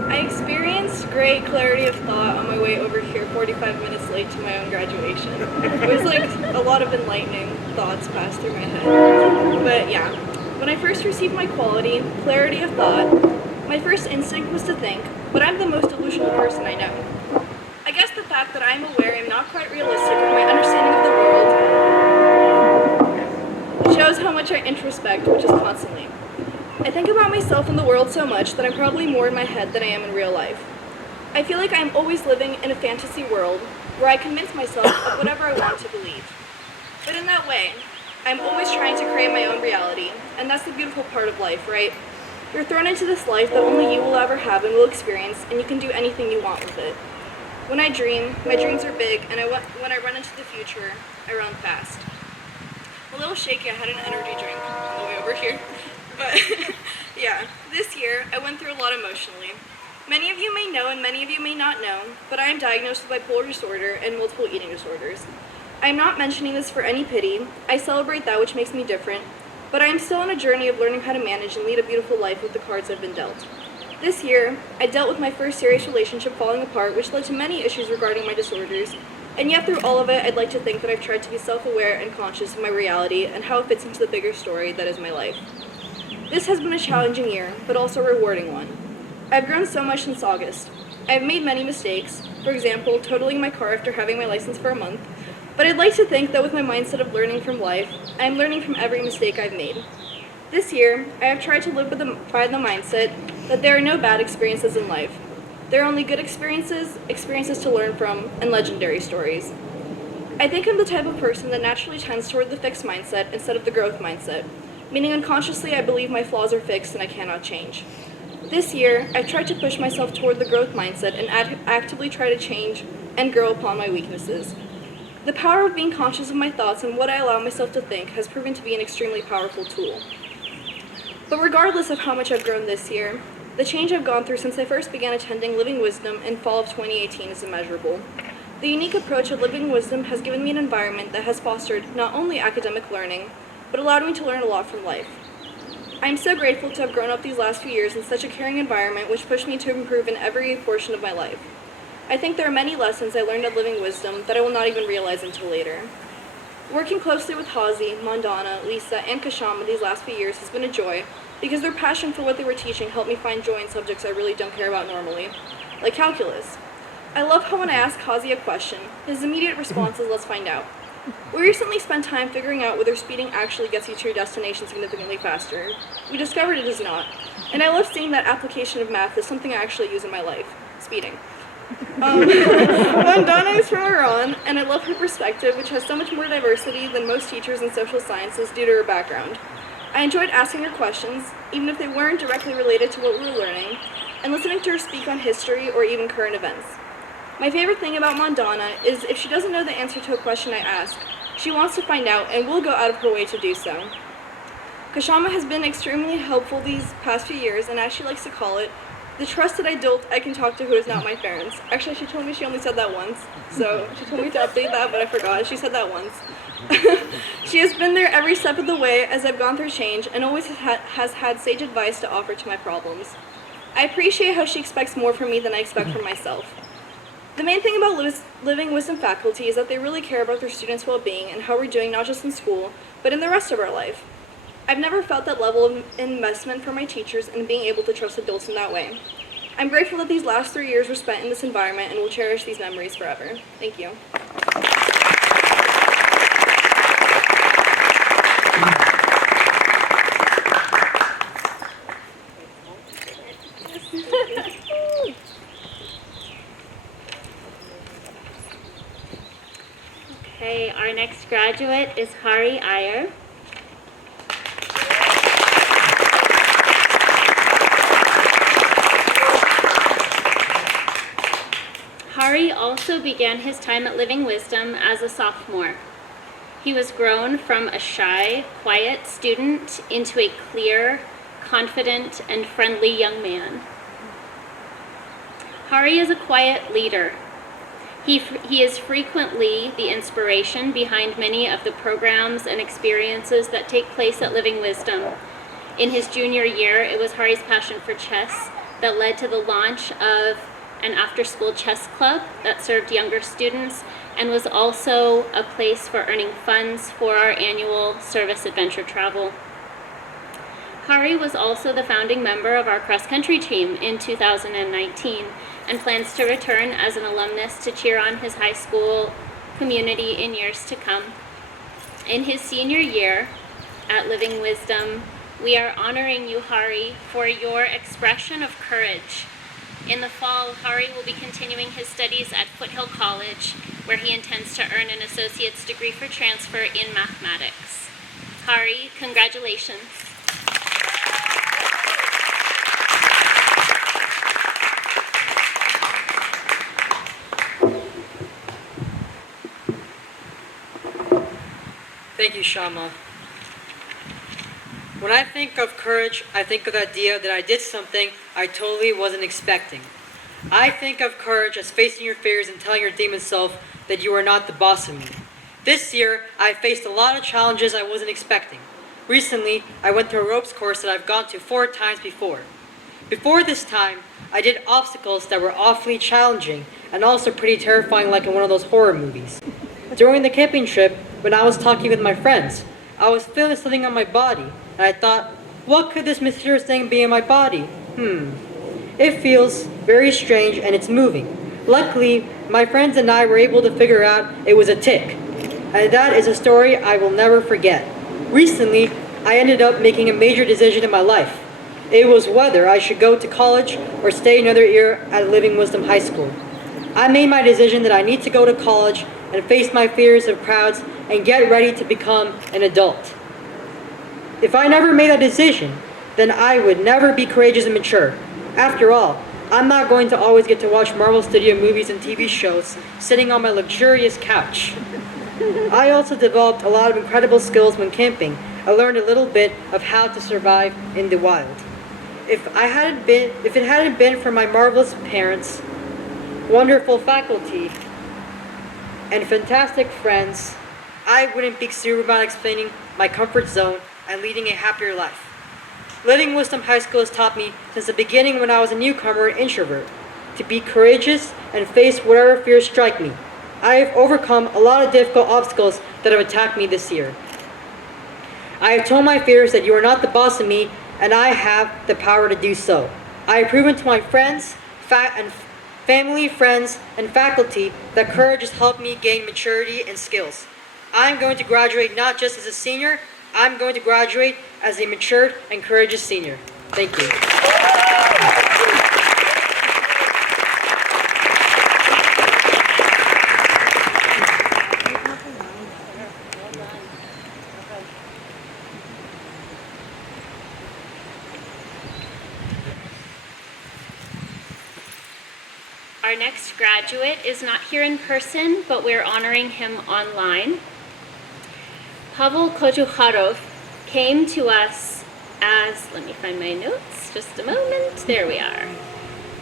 I experienced great clarity of thought on my way over here 45 minutes late to my own graduation. It was like a lot of enlightening thoughts passed through my head. But yeah, when I first received my quality, clarity of thought, my first instinct was to think, but I'm the most delusional person I know. I guess the fact that I'm aware I'm not quite realistic with my understanding of the world shows how much I introspect, which is constantly. I think about myself and the world so much that I'm probably more in my head than I am in real life. I feel like I'm always living in a fantasy world where I convince myself of whatever I want to believe. But in that way, I'm always trying to create my own reality, and that's the beautiful part of life, right? You're thrown into this life that only you will ever have and will experience, and you can do anything you want with it. When I dream, my dreams are big, and when I run into the future, I run fast. A little shaky, I had an energy drink on the way over here. But yeah, this year I went through a lot emotionally. Many of you may know and many of you may not know, but I am diagnosed with bipolar disorder and multiple eating disorders. I am not mentioning this for any pity. I celebrate that which makes me different, but I am still on a journey of learning how to manage and lead a beautiful life with the cards I've been dealt. This year, I dealt with my first serious relationship falling apart, which led to many issues regarding my disorders, and yet through all of it, I'd like to think that I've tried to be self-aware and conscious of my reality and how it fits into the bigger story that is my life. This has been a challenging year, but also a rewarding one. I've grown so much since August. I've made many mistakes, for example, totaling my car after having my license for a month, but I'd like to think that with my mindset of learning from life, I am learning from every mistake I've made. This year, I have tried to live by the mindset that there are no bad experiences in life. There are only good experiences, experiences to learn from, and legendary stories. I think I'm the type of person that naturally tends toward the fixed mindset instead of the growth mindset, meaning unconsciously I believe my flaws are fixed and I cannot change. This year, I've tried to push myself toward the growth mindset and actively try to change and grow upon my weaknesses. The power of being conscious of my thoughts and what I allow myself to think has proven to be an extremely powerful tool. But regardless of how much I've grown this year, The change I've gone through since I first began attending Living Wisdom in fall of 2018 is immeasurable. The unique approach of Living Wisdom has given me an environment that has fostered not only academic learning, but allowed me to learn a lot from life. I am so grateful to have grown up these last few years in such a caring environment which pushed me to improve in every portion of my life. I think there are many lessons I learned at Living Wisdom that I will not even realize until later. Working closely with Hazi, Mandana, Lisa, and Kashama these last few years has been a joy because their passion for what they were teaching helped me find joy in subjects I really don't care about normally, like calculus. I love how when I ask Hazi a question, his immediate response is, "Let's find out." We recently spent time figuring out whether speeding actually gets you to your destination significantly faster. We discovered it does not, and I love seeing that application of math is something I actually use in my life, speeding. Mandana is from Iran, and I love her perspective, which has so much more diversity than most teachers in social sciences due to her background. I enjoyed asking her questions, even if they weren't directly related to what we were learning, and listening to her speak on history or even current events. My favorite thing about Mandana is if she doesn't know the answer to a question I ask, she wants to find out and will go out of her way to do so. Kashama has been extremely helpful these past few years, and as she likes to call it, the trusted adult I can talk to who is not my parents. Actually, she told me she only said that once, so she told me to update that, but I forgot. She said that once. She has been there every step of the way as I've gone through change and always has had sage advice to offer to my problems. I appreciate how she expects more from me than I expect from myself. The main thing about Living Wisdom faculty is that they really care about their students' well-being and how we're doing not just in school, but in the rest of our life. I've never felt that level of investment from my teachers and being able to trust adults in that way. I'm grateful that these last 3 years were spent in this environment and will cherish these memories forever. Thank you. Okay, our next graduate is Hari Iyer. Hari also began his time at Living Wisdom as a sophomore. He was grown from a shy, quiet student into a clear, confident, and friendly young man. Hari is a quiet leader. He is frequently the inspiration behind many of the programs and experiences that take place at Living Wisdom. In his junior year, it was Hari's passion for chess that led to the launch of an after-school chess club that served younger students and was also a place for earning funds for our annual service adventure travel. Hari was also the founding member of our cross-country team in 2019 and plans to return as an alumnus to cheer on his high school community in years to come. In his senior year at Living Wisdom, we are honoring you, Hari, for your expression of courage. In the fall, Hari will be continuing his studies at Foothill College, where he intends to earn an associate's degree for transfer in mathematics. Hari, congratulations. Thank you, Shama. When I think of courage, I think of the idea that I did something I totally wasn't expecting. I think of courage as facing your fears and telling your demon self that you are not the boss of me. This year, I faced a lot of challenges I wasn't expecting. Recently, I went through a ropes course that I've gone to 4 times before. Before this time, I did obstacles that were awfully challenging and also pretty terrifying, like in one of those horror movies. During the camping trip, when I was talking with my friends, I was feeling something on my body, and I thought, what could this mysterious thing be in my body? It feels very strange and it's moving. Luckily, my friends and I were able to figure out it was a tick. And that is a story I will never forget. Recently, I ended up making a major decision in my life. It was whether I should go to college or stay another year at Living Wisdom High School. I made my decision that I need to go to college and face my fears of crowds and get ready to become an adult. If I never made that decision, then I would never be courageous and mature. After all, I'm not going to always get to watch Marvel Studio movies and TV shows sitting on my luxurious couch. I also developed a lot of incredible skills when camping. I learned a little bit of how to survive in the wild. If it hadn't been for my marvelous parents, wonderful faculty, and fantastic friends, I wouldn't be super about explaining my comfort zone and leading a happier life. Living Wisdom High School has taught me since the beginning when I was a newcomer and introvert to be courageous and face whatever fears strike me. I have overcome a lot of difficult obstacles that have attacked me this year. I have told my fears that you are not the boss of me, and I have the power to do so. I have proven to my friends, family, friends, and faculty that courage has helped me gain maturity and skills. I am going to graduate not just as a senior, I'm going to graduate as a matured and courageous senior. Thank you. Our next graduate is not here in person, but we're honoring him online. Pavel Kojuharov came to us as, let me find my notes, just a moment, there we are.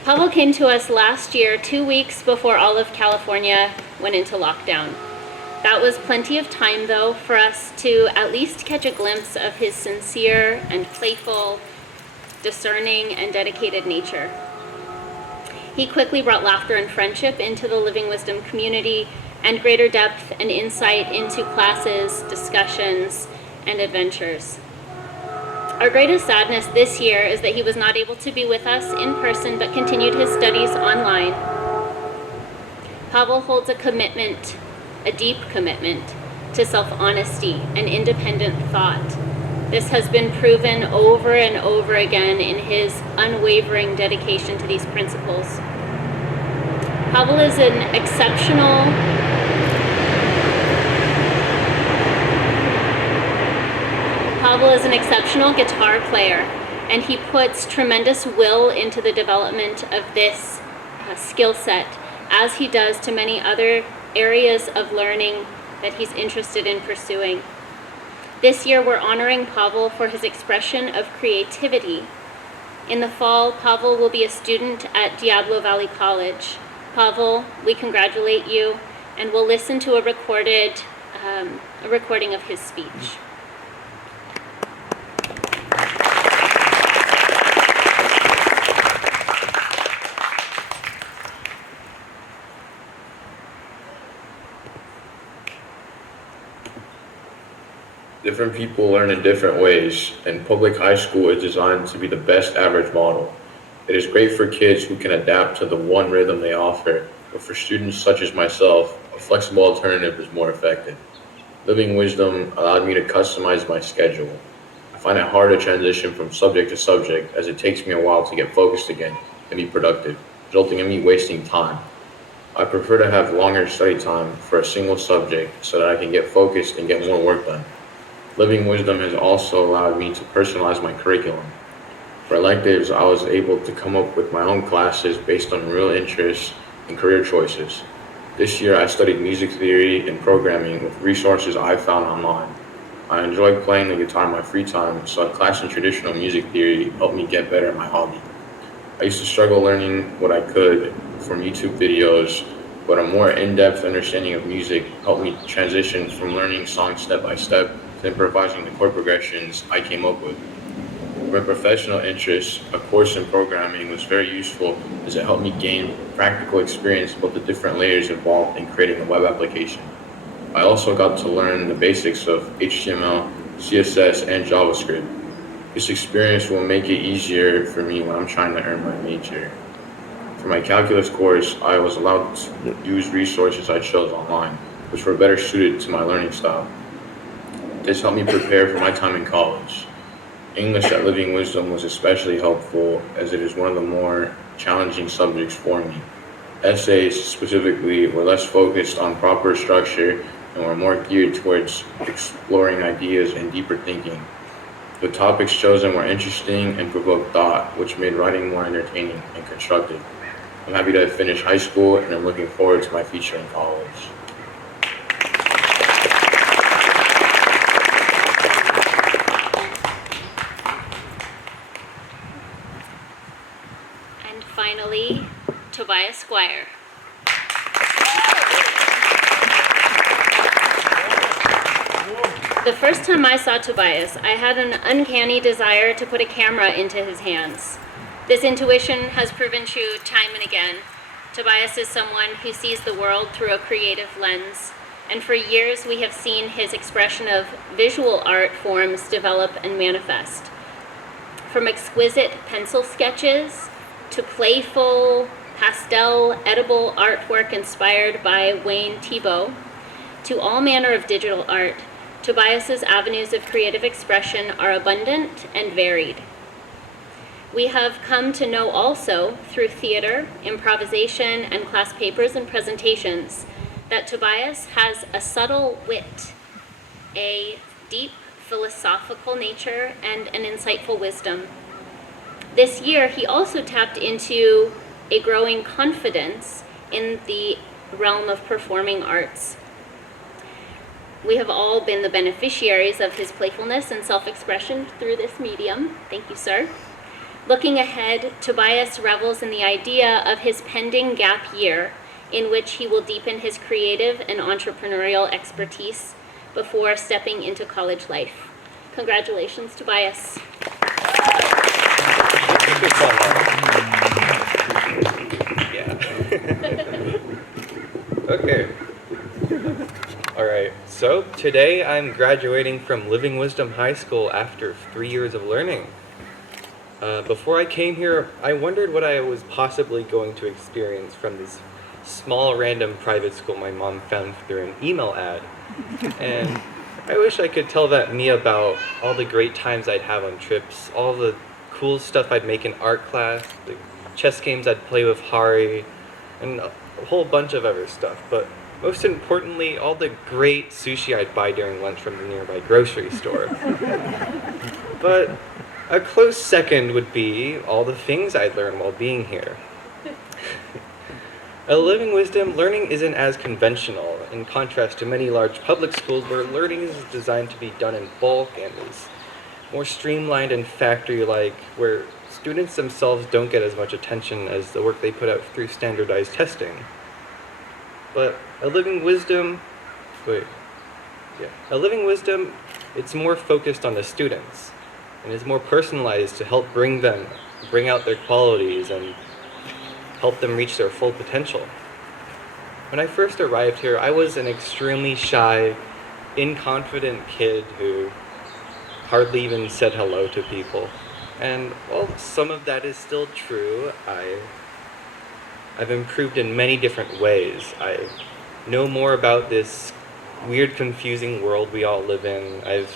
Pavel came to us last year, 2 weeks before all of California went into lockdown. That was plenty of time, though, for us to at least catch a glimpse of his sincere and playful, discerning, and dedicated nature. He quickly brought laughter and friendship into the Living Wisdom community and greater depth and insight into classes, discussions, and adventures. Our greatest sadness this year is that he was not able to be with us in person but continued his studies online. Pavel holds a commitment, a deep commitment, to self-honesty and independent thought. This has been proven over and over again in his unwavering dedication to these principles. Pavel is an exceptional guitar player, and he puts tremendous will into the development of this skill set, as he does to many other areas of learning that he's interested in pursuing. This year, we're honoring Pavel for his expression of creativity. In the fall, Pavel will be a student at Diablo Valley College. Pavel, we congratulate you, and we'll listen to a recording of his speech. Different people learn in different ways, and public high school is designed to be the best average model. It is great for kids who can adapt to the one rhythm they offer, but for students such as myself, a flexible alternative is more effective. Living Wisdom allowed me to customize my schedule. I find it hard to transition from subject to subject, as it takes me a while to get focused again and be productive, resulting in me wasting time. I prefer to have longer study time for a single subject so that I can get focused and get more work done. Living Wisdom has also allowed me to personalize my curriculum. For electives, I was able to come up with my own classes based on real interests and career choices. This year, I studied music theory and programming with resources I found online. I enjoy playing the guitar in my free time, so a class in traditional music theory helped me get better at my hobby. I used to struggle learning what I could from YouTube videos, but a more in-depth understanding of music helped me transition from learning songs step by step to improvising the chord progressions I came up with. For my professional interests, a course in programming was very useful as it helped me gain practical experience about the different layers involved in creating a web application. I also got to learn the basics of HTML, CSS, and JavaScript. This experience will make it easier for me when I'm trying to earn my major. For my calculus course, I was allowed to use resources I chose online, which were better suited to my learning style. This helped me prepare for my time in college. English at Living Wisdom was especially helpful as it is one of the more challenging subjects for me. Essays specifically were less focused on proper structure and were more geared towards exploring ideas and deeper thinking. The topics chosen were interesting and provoked thought, which made writing more entertaining and constructive. I'm happy to have finished high school and I'm looking forward to my future in college. finally, Tobias Squire. The first time I saw Tobias, I had an uncanny desire to put a camera into his hands. This intuition has proven true time and again. Tobias is someone who sees the world through a creative lens, and for years we have seen his expression of visual art forms develop and manifest. From exquisite pencil sketches to playful, pastel, edible artwork inspired by Wayne Thiebaud, to all manner of digital art, Tobias's avenues of creative expression are abundant and varied. We have come to know also, through theater, improvisation, and class papers and presentations, that Tobias has a subtle wit, a deep philosophical nature, and an insightful wisdom. This year, he also tapped into a growing confidence in the realm of performing arts. We have all been the beneficiaries of his playfulness and self-expression through this medium. Thank you, sir. Looking ahead, Tobias revels in the idea of his pending gap year, in which he will deepen his creative and entrepreneurial expertise before stepping into college life. Congratulations, Tobias. Okay. All right. So today I'm graduating from Living Wisdom High School after 3 years of learning. Before I came here, I wondered what I was possibly going to experience from this small random private school my mom found through an email ad. And I wish I could tell that me about all the great times I'd have on trips, all the cool stuff I'd make in art class, the chess games I'd play with Hari, and a whole bunch of other stuff. But most importantly, all the great sushi I'd buy during lunch from the nearby grocery store. But a close second would be all the things I'd learn while being here. At Living Wisdom, learning isn't as conventional, in contrast to many large public schools where learning is designed to be done in bulk and is more streamlined and factory-like, where students themselves don't get as much attention as the work they put out through standardized testing. But at Living Wisdom, at Living Wisdom, it's more focused on the students, and is more personalized to help bring out their qualities and help them reach their full potential. When I first arrived here, I was an extremely shy, inconfident kid who hardly even said hello to people. And while some of that is still true, I've improved in many different ways. I know more about this weird, confusing world we all live in. I've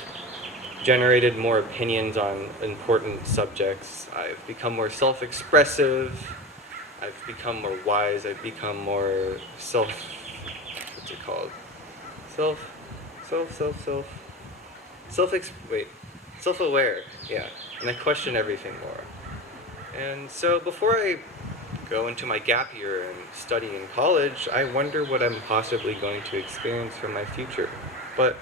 generated more opinions on important subjects. I've become more self-expressive. I've become more wise. I've become more self-aware. Yeah, and I question everything more. And so before I go into my gap year and study in college, I wonder what I'm possibly going to experience from my future. But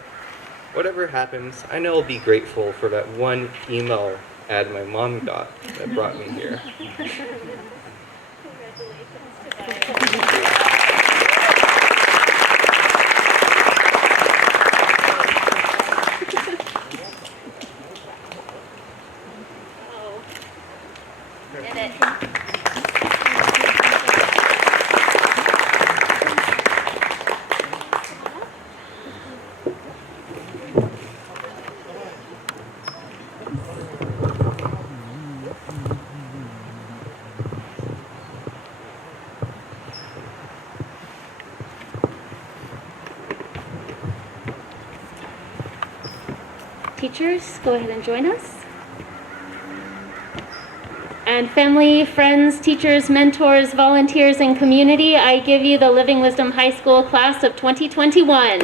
whatever happens, I know I'll be grateful for that one email ad my mom got that brought me here. Teachers, go ahead and join us. And family, friends, teachers, mentors, volunteers, and community, I give you the Living Wisdom High School class of 2021.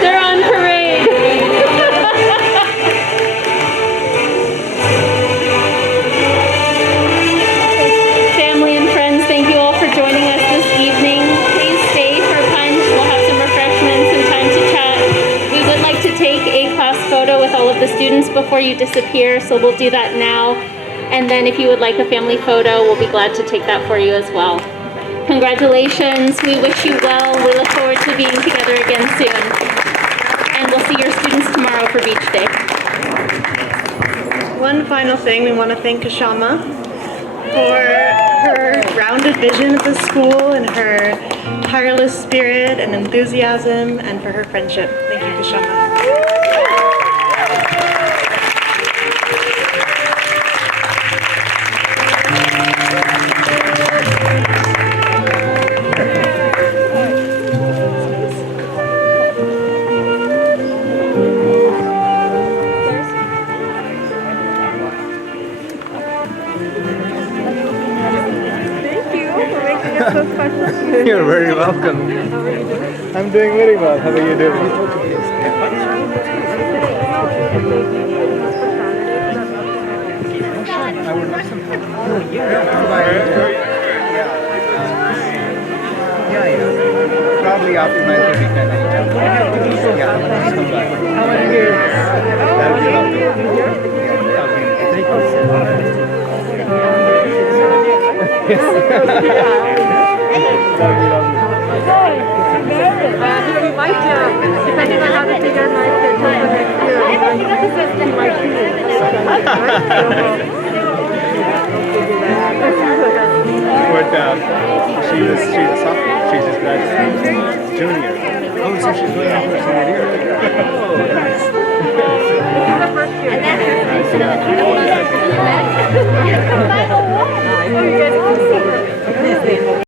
They're on parade. Family and friends, thank you all for joining us this evening. Please stay for punch. We'll have some refreshments and time to chat. We would like to take a class photo with all of the students before you disappear, so we'll do that now. And then if you would like a family photo, we'll be glad to take that for you as well. Congratulations. We wish you well. We look forward to being together again soon. And we'll see your students tomorrow for Beach Day. One final thing, we want to thank Kashama for her rounded vision of the school and her tireless spirit and enthusiasm, and for her friendship. Thank you, Kashama. You're very welcome. I'm doing very well. How are you doing? I would love some help. Yeah. Probably after 9:30, 10 a.m. Yeah, come by. That'll be lovely. Thank you so much. He might, depending on how the figure might fit for next year, he might But she's a sophomore. She's just graduated. Junior. Oh, so she's going on her senior year. Oh, nice.